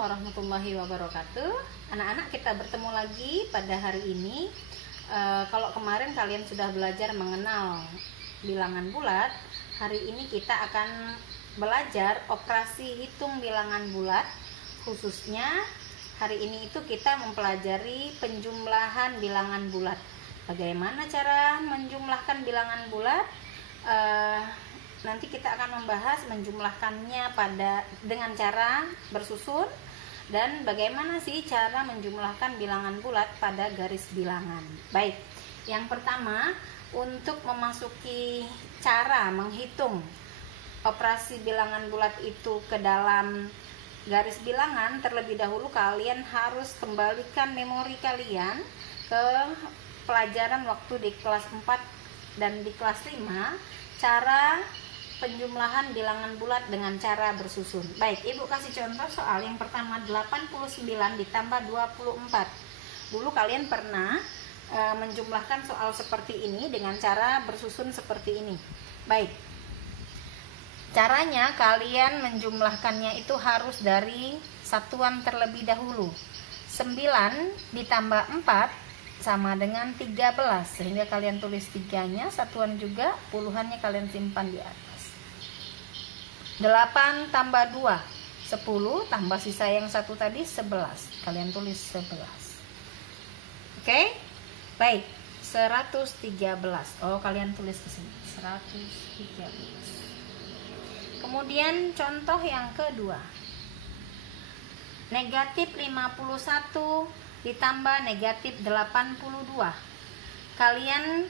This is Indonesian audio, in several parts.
warahmatullahi wabarakatuh. Anak-anak, kita bertemu lagi pada hari ini. Kalau kemarin kalian sudah belajar mengenal bilangan bulat, hari ini kita akan belajar operasi hitung bilangan bulat. Khususnya hari ini itu kita mempelajari penjumlahan bilangan bulat. Bagaimana cara menjumlahkan bilangan bulat? Nanti kita akan membahas menjumlahkannya dengan cara bersusun, dan bagaimana sih cara menjumlahkan bilangan bulat pada garis bilangan. Baik, yang pertama, untuk memasuki cara menghitung operasi bilangan bulat itu ke dalam garis bilangan, terlebih dahulu kalian harus kembalikan memori kalian ke pelajaran waktu di kelas 4 dan di kelas 5, cara penjumlahan bilangan bulat dengan cara bersusun. Baik, Ibu kasih contoh soal yang pertama, 89 ditambah 24. Dulu kalian pernah menjumlahkan soal seperti ini dengan cara bersusun seperti ini. Baik, caranya kalian menjumlahkannya itu harus dari satuan terlebih dahulu. 9 ditambah 4 sama dengan 13, sehingga kalian tulis 3-nya, satuan juga, puluhannya kalian simpan di atas. 8 tambah 2, 10, tambah sisa yang satu tadi 11, kalian tulis 11. Oke, baik, 113. Oh, kalian tulis ke sini 113. Kemudian contoh yang kedua, negatif 51 ditambah negatif 82. Kalian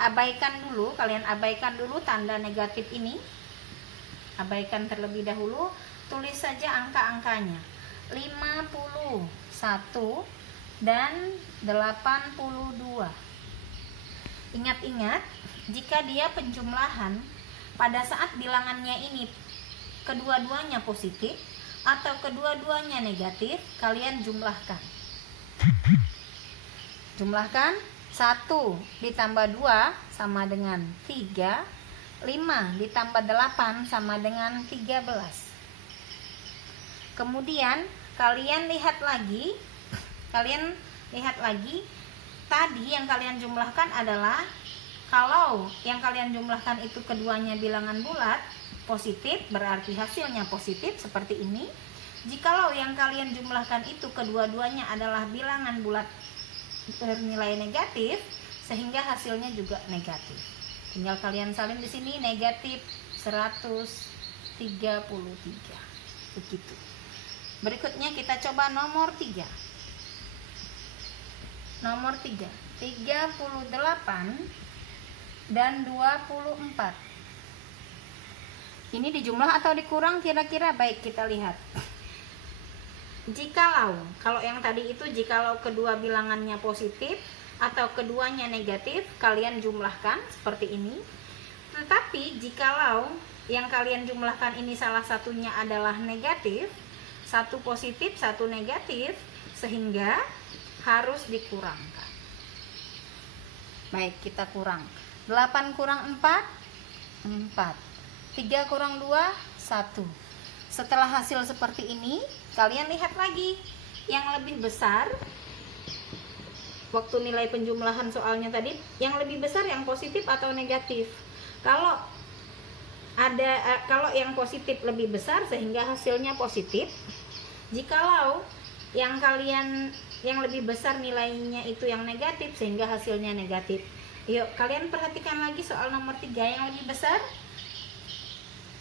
abaikan dulu tanda negatif ini. Abaikan terlebih dahulu, tulis saja angka-angkanya 51 dan 82. Ingat-ingat, jika dia penjumlahan pada saat bilangannya ini kedua-duanya positif atau kedua-duanya negatif, kalian jumlahkan. Jumlahkan 1 ditambah 2 sama dengan 3, 5 ditambah 8 sama dengan 13. Kemudian kalian lihat lagi, tadi yang kalian jumlahkan adalah, kalau yang kalian jumlahkan itu keduanya bilangan bulat positif, berarti hasilnya positif seperti ini. Jikalau yang kalian jumlahkan itu kedua-duanya adalah bilangan bulat bernilai negatif, sehingga hasilnya juga negatif. Tinggal kalian salin di sini, negatif 133. Begitu. Berikutnya kita coba nomor 3. Nomor 3, 38 dan 24. Ini dijumlah atau dikurang kira-kira? Baik, kita lihat. Kalau yang tadi itu jikalau kedua bilangannya positif atau keduanya negatif, kalian jumlahkan seperti ini. Tetapi jikalau yang kalian jumlahkan ini salah satunya adalah negatif, satu positif, satu negatif, sehingga harus dikurangkan. Baik, kita kurang. 8 kurang 4, 4. 3 kurang 2, 1. Setelah hasil seperti ini, kalian lihat lagi yang lebih besar. Waktu nilai penjumlahan soalnya tadi, yang lebih besar yang positif atau negatif? Kalau yang positif lebih besar sehingga hasilnya positif. Jikalau yang lebih besar nilainya itu yang negatif sehingga hasilnya negatif. Yuk, kalian perhatikan lagi soal nomor 3, yang lebih besar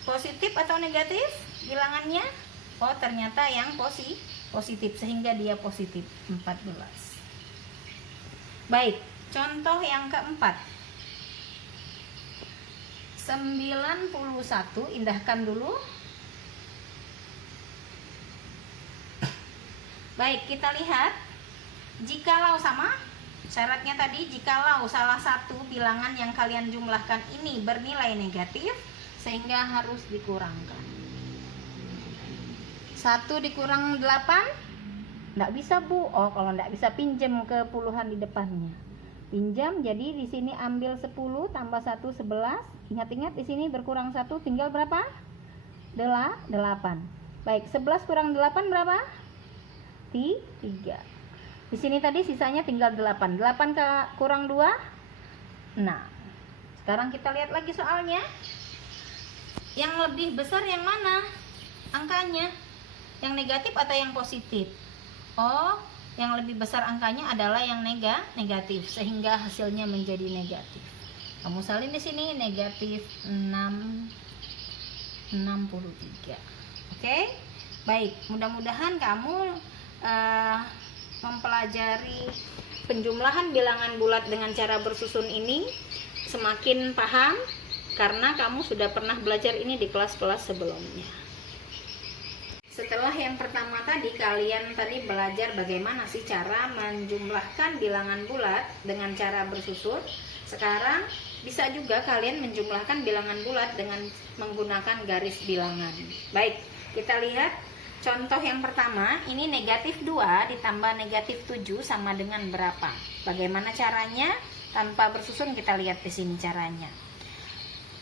positif atau negatif bilangannya? Oh, ternyata yang positif sehingga dia positif 14. Baik, contoh yang keempat, 91, indahkan dulu. Baik, kita lihat, jikalau sama syaratnya tadi, jikalau salah satu bilangan yang kalian jumlahkan ini bernilai negatif, sehingga harus dikurangkan. 1 dikurang 8, nggak bisa, Bu. Oh, kalau nggak bisa, pinjam ke puluhan di depannya. Pinjam, jadi di sini ambil 10 tambah 1, 11. Ingat-ingat di sini berkurang 1, tinggal berapa? 8. Baik, 11 kurang 8 berapa? 3. Di sini tadi sisanya tinggal 8. 8 kurang 2? Nah, sekarang kita lihat lagi soalnya. Yang lebih besar yang mana angkanya? Yang negatif atau yang positif? Oh, yang lebih besar angkanya adalah yang negatif, sehingga hasilnya menjadi negatif. Kamu salin di sini negatif 63. Oke? Baik, mudah-mudahan kamu mempelajari penjumlahan bilangan bulat dengan cara bersusun ini semakin paham, karena kamu sudah pernah belajar ini di kelas-kelas sebelumnya. Setelah yang pertama tadi, kalian tadi belajar bagaimana sih cara menjumlahkan bilangan bulat dengan cara bersusun. Sekarang bisa juga kalian menjumlahkan bilangan bulat dengan menggunakan garis bilangan. Baik, kita lihat contoh yang pertama. Ini negatif 2 ditambah negatif 7 sama dengan berapa? Bagaimana caranya? Tanpa bersusun kita lihat di sini caranya.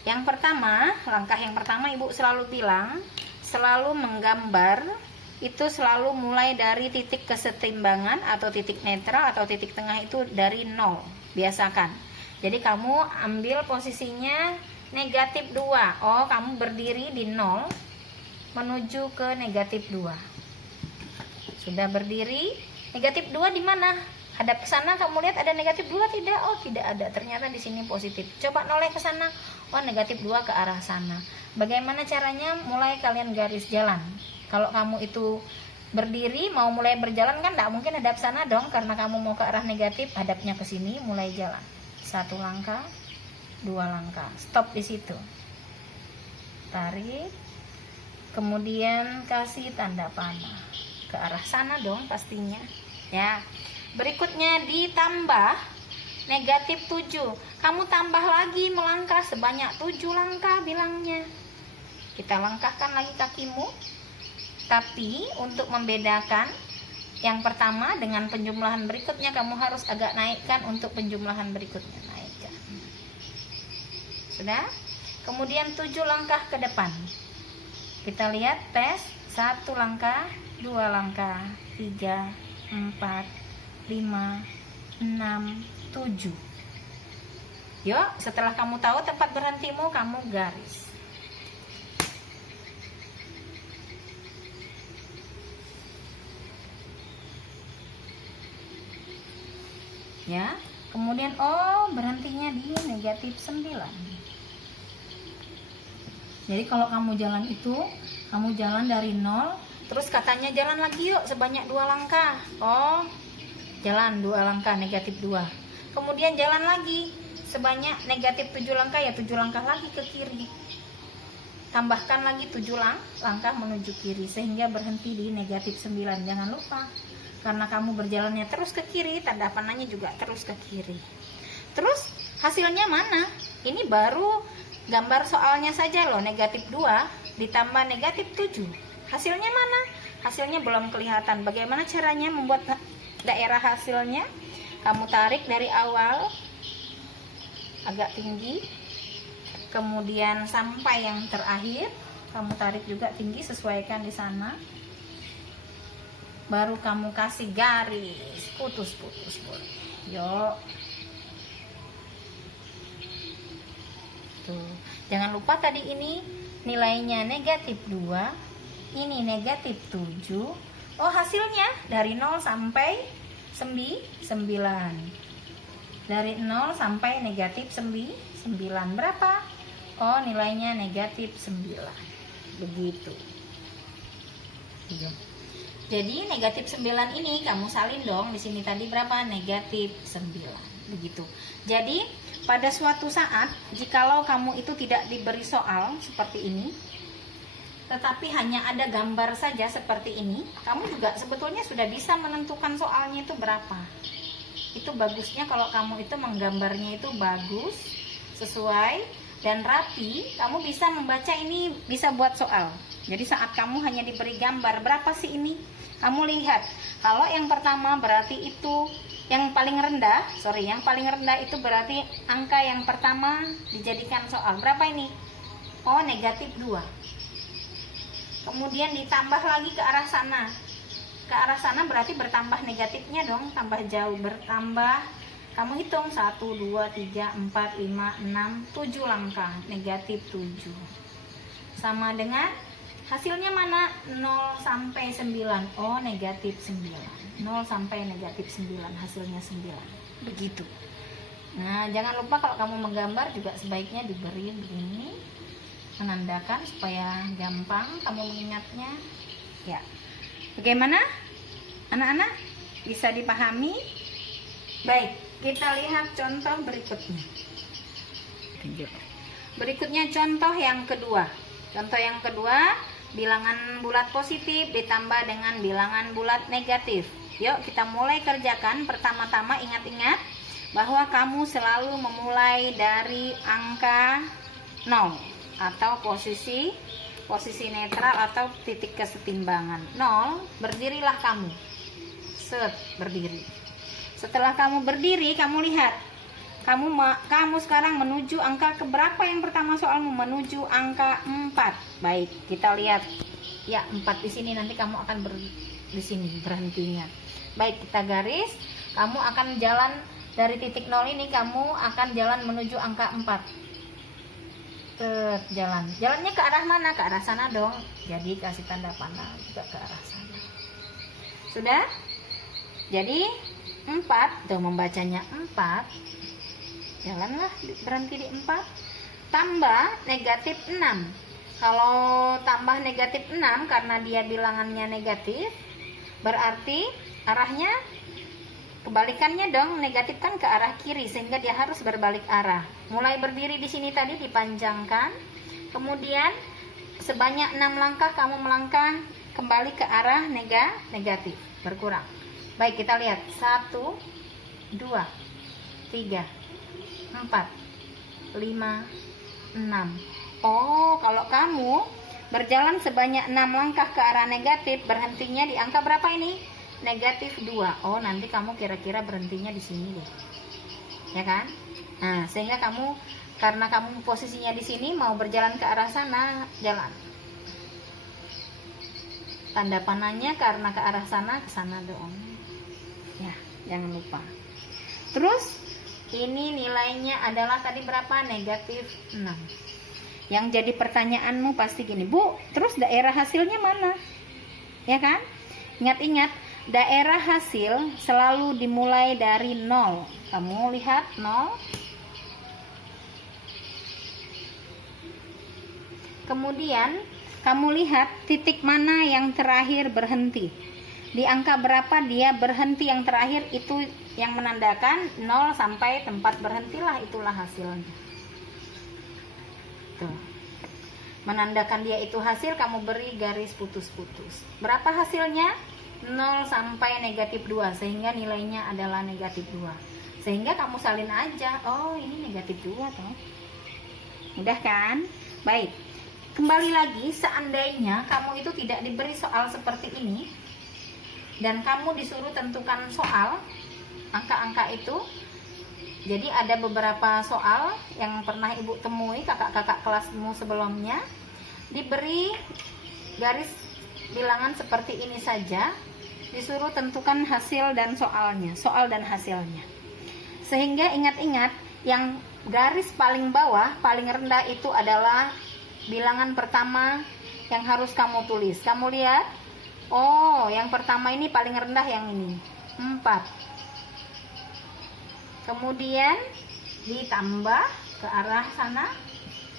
Yang pertama, langkah yang pertama Ibu selalu bilang, selalu menggambar itu selalu mulai dari titik kesetimbangan atau titik netral atau titik tengah itu dari 0. Biasakan. Jadi kamu ambil posisinya negatif 2. Oh, kamu berdiri di 0 menuju ke negatif 2. Sudah berdiri, negatif 2 di mana? Hadap ke sana, kamu lihat ada negatif 2 tidak? Oh, tidak ada. Ternyata di sini positif. Coba noleh ke sana. Oh, negatif 2 ke arah sana. Bagaimana caranya? Mulai kalian garis jalan. Kalau kamu itu berdiri mau mulai berjalan kan tidak mungkin hadap sana dong, karena kamu mau ke arah negatif, hadapnya ke sini, mulai jalan. 1 langkah, 2 langkah. Stop di situ. Tarik. Kemudian kasih tanda panah. Ke arah sana dong pastinya. Ya. Berikutnya ditambah negatif 7. Kamu tambah lagi melangkah sebanyak 7 langkah bilangnya. Kita langkahkan lagi kakimu. Tapi untuk membedakan yang pertama dengan penjumlahan berikutnya, kamu harus agak naikkan untuk penjumlahan berikutnya. Naikkan. Sudah? Kemudian 7 langkah ke depan. Kita lihat tes. 1 langkah, 2 langkah, 3, 4, 5, 6, 7. Yuk, setelah kamu tahu tempat berhentimu, kamu garis. Ya, kemudian berhentinya di negatif 9. Jadi kalau kamu jalan itu, kamu jalan dari 0, terus katanya jalan lagi yuk sebanyak 2 langkah. Oh, jalan 2 langkah negatif 2. Kemudian jalan lagi sebanyak negatif 7 langkah, ya 7 langkah lagi ke kiri. Tambahkan lagi 7 langkah menuju kiri sehingga berhenti di negatif 9. Jangan lupa, karena kamu berjalannya terus ke kiri, tanda panahnya juga terus ke kiri. Terus hasilnya mana? Ini baru gambar soalnya saja loh, negatif 2 ditambah negatif 7. Hasilnya mana? Hasilnya belum kelihatan. Bagaimana caranya membuat daerah hasilnya? Kamu tarik dari awal agak tinggi, kemudian sampai yang terakhir kamu tarik juga tinggi, sesuaikan di sana. Baru kamu kasih garis, putus. Yuk. Tuh. Jangan lupa tadi ini nilainya negatif 2, ini negatif 7. Oh, hasilnya dari 0 sampai 9. Dari 0 sampai negatif 9 berapa? Oh, nilainya negatif 9. Begitu. Jadi negatif 9 ini kamu salin dong. Di sini tadi berapa? Negatif 9. Begitu. Jadi pada suatu saat, jikalau kamu itu tidak diberi soal seperti ini, tetapi hanya ada gambar saja seperti ini, kamu juga sebetulnya sudah bisa menentukan soalnya itu berapa. Itu bagusnya kalau kamu itu menggambarnya itu bagus, sesuai dan rapi, kamu bisa membaca ini, bisa buat soal. Jadi saat kamu hanya diberi gambar, berapa sih ini? Kamu lihat, kalau yang pertama berarti itu yang paling rendah, yang paling rendah itu berarti angka yang pertama dijadikan soal. Berapa ini? Oh, negatif 2. kemudian ditambah lagi ke arah sana. Ke arah sana berarti bertambah negatifnya dong, tambah jauh, bertambah. Kamu hitung 1, 2, 3, 4, 5, 6, 7 langkah, negatif 7. Sama dengan hasilnya mana? 0 sampai 9. Oh, negatif 9. 0 sampai negatif 9, hasilnya 9. Begitu. Nah, jangan lupa kalau kamu menggambar juga sebaiknya diberi begini, menandakan supaya gampang kamu mengingatnya. Ya. Bagaimana? Anak-anak bisa dipahami? Baik, kita lihat contoh berikutnya. Berikutnya contoh yang kedua. Contoh yang kedua, bilangan bulat positif ditambah dengan bilangan bulat negatif. Yuk kita mulai kerjakan. Pertama-tama ingat-ingat bahwa kamu selalu memulai dari angka 0 atau posisi netral atau titik kesetimbangan. 0, berdirilah kamu. Berdiri. Setelah kamu berdiri, kamu lihat. Kamu sekarang menuju angka keberapa yang pertama soalmu? Menuju angka 4. Baik, kita lihat. Ya, 4 di sini, nanti kamu akan di sini berhentinya. Baik, kita garis. Kamu akan jalan dari titik 0 ini, kamu akan jalan menuju angka 4. Jalan. Jalannya ke arah mana? Ke arah sana dong. Jadi kasih tanda panah juga ke arah sana. Sudah? Jadi 4, tuh membacanya 4. Jalanlah, berhenti di 4. Tambah negatif 6. Kalau tambah negatif 6 karena dia bilangannya negatif, berarti arahnya kebalikannya dong. Negatif kan ke arah kiri, sehingga dia harus berbalik arah. Mulai berdiri di sini tadi dipanjangkan, kemudian sebanyak 6 langkah kamu melangkah kembali ke arah negatif, berkurang. Baik, kita lihat. 1, 2, 3, 4, 5, 6. Oh, kalau kamu berjalan sebanyak 6 langkah ke arah negatif, berhentinya di angka berapa ini? Negatif 2. Oh, nanti kamu kira-kira berhentinya di sini deh. Ya kan? Nah, sehingga karena kamu posisinya di sini, mau berjalan ke arah sana, jalan. Tanda panahnya karena ke arah sana, ke sana dong. Ya, jangan lupa. Terus ini nilainya adalah tadi berapa? Negatif 6. Yang jadi pertanyaanmu pasti gini, Bu, terus daerah hasilnya mana? Ya kan? Ingat-ingat, daerah hasil selalu dimulai dari 0. Kamu lihat 0. Kemudian kamu lihat titik mana yang terakhir berhenti. Di angka berapa dia berhenti yang terakhir, itu yang menandakan 0 sampai tempat berhentilah, itulah hasilnya. Tuh. Menandakan dia itu hasil, kamu beri garis putus-putus. Berapa hasilnya? 0 sampai negatif 2, sehingga nilainya adalah negatif 2. Sehingga kamu salin aja, oh ini negatif 2 toh. Mudah kan? Baik. Kembali lagi, seandainya kamu itu tidak diberi soal seperti ini, dan kamu disuruh tentukan soal angka-angka itu. Jadi ada beberapa soal yang pernah ibu temui kakak-kakak kelasmu sebelumnya, diberi garis bilangan seperti ini saja, disuruh tentukan hasil dan soalnya, soal dan hasilnya. Sehingga ingat-ingat, yang garis paling bawah, paling rendah itu adalah bilangan pertama yang harus kamu tulis. Kamu lihat, oh, yang pertama ini paling rendah yang ini, 4. Kemudian ditambah ke arah sana,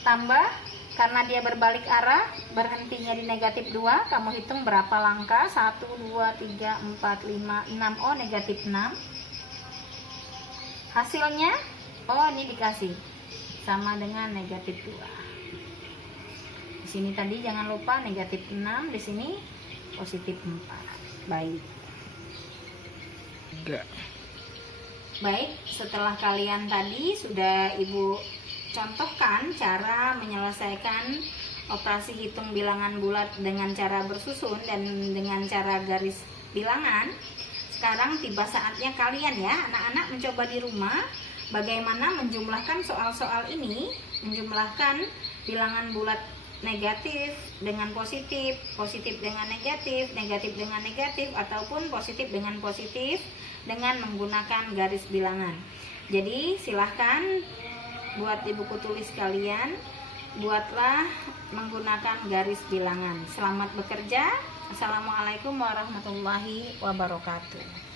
tambah, karena dia berbalik arah, berhentinya di negatif 2, kamu hitung berapa langkah, 1, 2, 3, 4, 5, 6, oh negatif 6. Hasilnya, oh ini dikasih, sama dengan negatif 2. Di sini tadi jangan lupa negatif 6, di sini positif 4. Baik. Enggak. Baik, setelah kalian tadi sudah ibu contohkan cara menyelesaikan operasi hitung bilangan bulat dengan cara bersusun dan dengan cara garis bilangan, sekarang tiba saatnya kalian ya anak-anak mencoba di rumah bagaimana menjumlahkan soal-soal ini, menjumlahkan bilangan bulat negatif dengan positif, positif dengan negatif, negatif dengan negatif, ataupun positif dengan positif dengan menggunakan garis bilangan. Jadi silahkan buat di buku tulis kalian, buatlah menggunakan garis bilangan. Selamat bekerja. Assalamualaikum warahmatullahi wabarakatuh.